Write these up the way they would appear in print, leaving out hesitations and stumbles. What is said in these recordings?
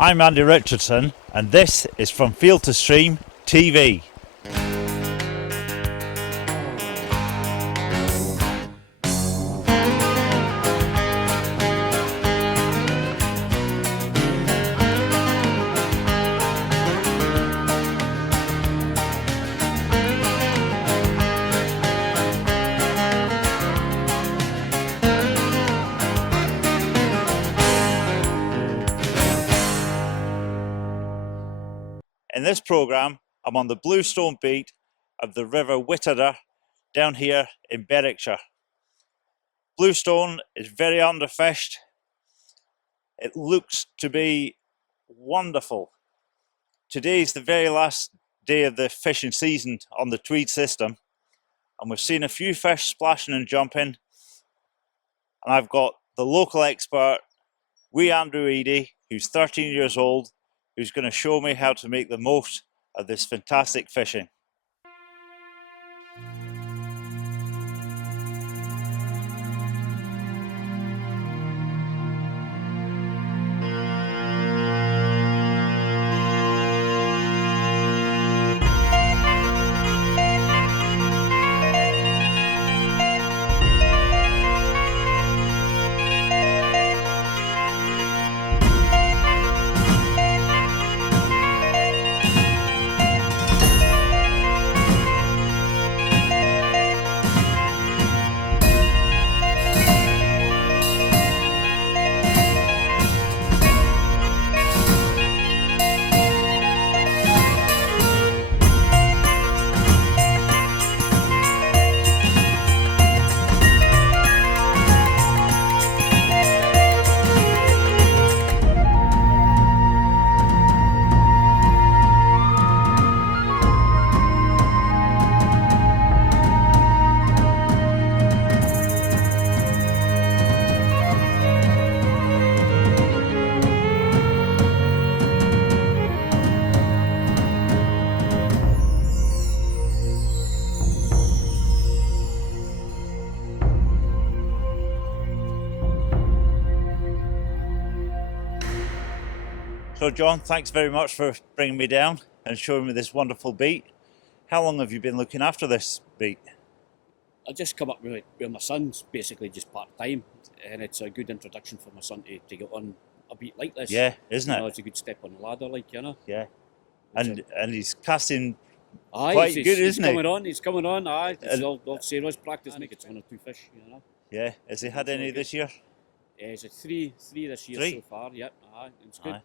I'm Andy Richardson, and this is From Field to Stream TV. In this programme, I'm on the Bluestone beat of the River Whiteadder down here in Berwickshire. Bluestone is very underfished. It looks to be wonderful. Today's the very last day of the fishing season on the Tweed system, and we've seen a few fish splashing and jumping, and I've got the local expert, Mr Andrew Edey, who's 13 years old, who's going to show me how to make the most of this fantastic fishing. So John, thanks very much for bringing me down and showing me this wonderful beat. How long have you been looking after this beat? I just come up with my son's basically just part-time, and it's a good introduction for my son to get on a beat like this. Yeah, isn't it? You know, it's a good step on the ladder, like, you know. Yeah. And he's casting aye, quite good, isn't he? He's coming on, aye. I'll say his practice, make it 1 or 2 fish, you know. Yeah, has he had any this year? Yeah, he's a three this year so far, yep, aye, it's good. Aye.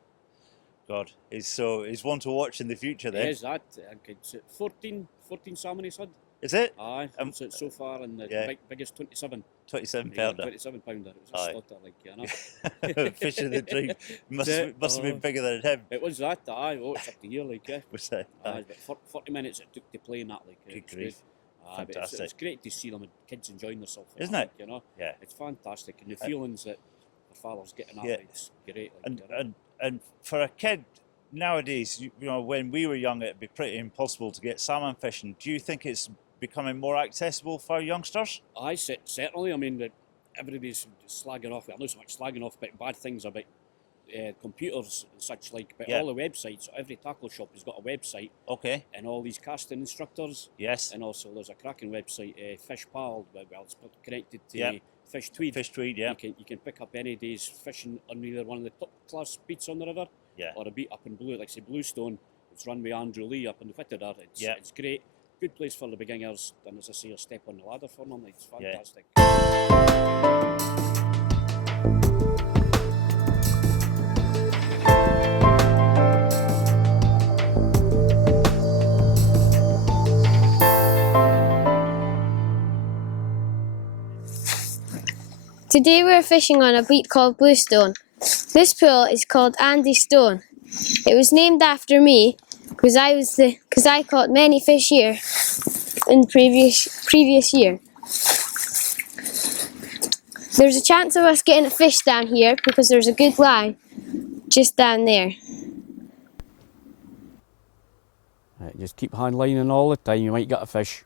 God, he's one to watch in the future then. Yeah, is that? It's 14 salmon he's had. Is it? Aye, so far, and the biggest 27. 27 pounder. Yeah, 27 pounder. It was a slaughter, like, you know. Fish in the dream. Must have been bigger than him. It was that, aye. Oh, it's up to here, like, yeah. Was it? Aye, but 40 minutes it took to play in that, like. Good grief. Aye, fantastic. It's great to see them and kids enjoying themselves. Isn't it? Like, you know? Yeah. It's fantastic, and the feelings that the father's getting at, it's great. Like, and for a kid nowadays, you know, when we were young, it'd be pretty impossible to get salmon fishing. Do you think it's becoming more accessible for youngsters? Aye, certainly. I mean, everybody's slagging off, well, not so much slagging off, but bad things about computers and such like, but all the websites, every tackle shop has got a website. Okay. And all these casting instructors. Yes. And also there's a cracking website, Fish Pal, well, it's connected to Fish Tweed. Fish Tweed, yeah. You can pick up any day's fishing on either one of the top class beats on the river, or a beat up in like say Bluestone. It's run by Andrew Lee up in the Whiteadder. It's great. Good place for the beginners, and as I say, a step on the ladder for them. It's fantastic. Today we're fishing on a beat called Bluestone. This pool is called Andy Stone. It was named after me because I caught many fish here in the previous year. There's a chance of us getting a fish down here because there's a good line just down there. Right, just keep hand lining all the time, you might get a fish.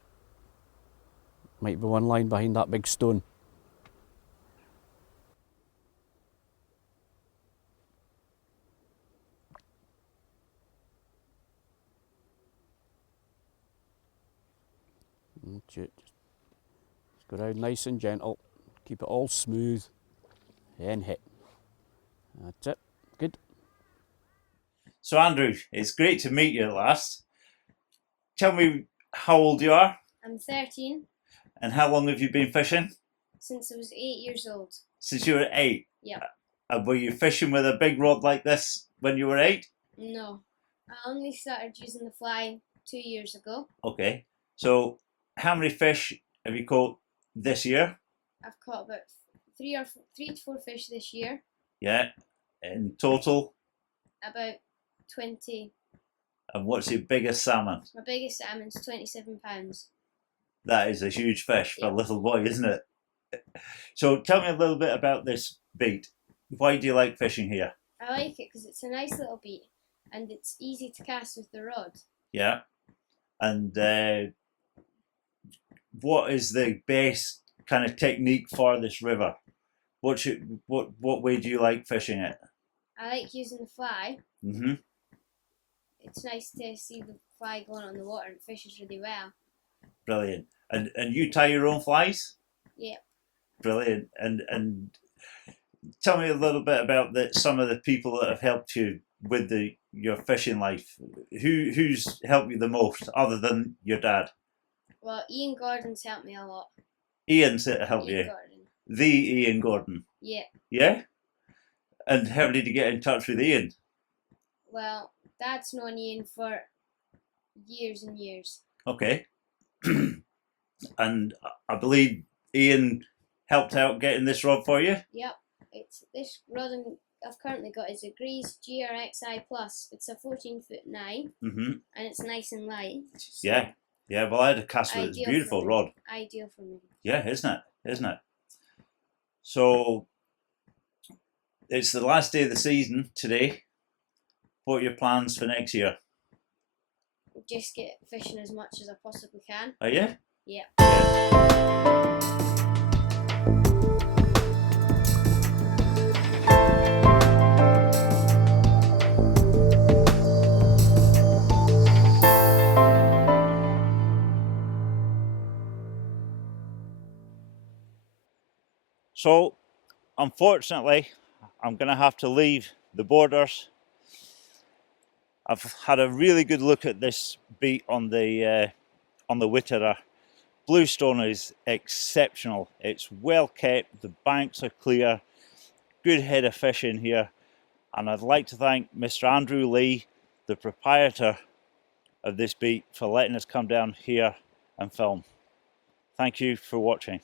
Might be one line behind that big stone. Just go around nice and gentle. Keep it all smooth. Then hit. That's it. Good. So Andrew, it's great to meet you at last. Tell me how old you are. I'm 13. And how long have you been fishing? Since I was 8 years old. Since you were 8? Yeah. And were you fishing with a big rod like this when you were 8? No. I only started using the fly 2 years ago. Okay. So how many fish have you caught this year? I've caught about 3 to 4 fish this year. Yeah. In total? About 20. And what's your biggest salmon? My biggest salmon's 27 pounds. That is a huge fish for a little boy, isn't it? So tell me a little bit about this bait. Why do you like fishing here? I like it because it's a nice little bait and it's easy to cast with the rod. Yeah. And what is the best kind of technique for this river? What way do you like fishing it? I like using the fly. Mm-hmm. It's nice to see the fly going on the water and it fishes really well. Brilliant. And you tie your own flies? Yeah. Brilliant. And tell me a little bit about some of the people that have helped you with your fishing life. Who's helped you the most other than your dad? Well, Ian Gordon's helped me a lot. Ian's helped you? Gordon. The Ian Gordon? Yeah. Yeah? And how did you get in touch with Ian? Well, Dad's known Ian for years and years. Okay. And I believe Ian helped out getting this rod for you? Yep. This rod I've currently got is a Grey GRXi Plus. It's a 14'9", and it's nice and light. So yeah. Well, I had a cast with it. It's a beautiful rod. Ideal for me. Yeah, isn't it? So it's the last day of the season today. What are your plans for next year? Just get fishing as much as I possibly can. Are you? Yeah. So, unfortunately, I'm going to have to leave the borders. I've had a really good look at this bait on the Whiteadder. Bluestone is exceptional. It's well kept. The banks are clear. Good head of fish in here. And I'd like to thank Mr Andrew Edey, the proprietor of this bait, for letting us come down here and film. Thank you for watching.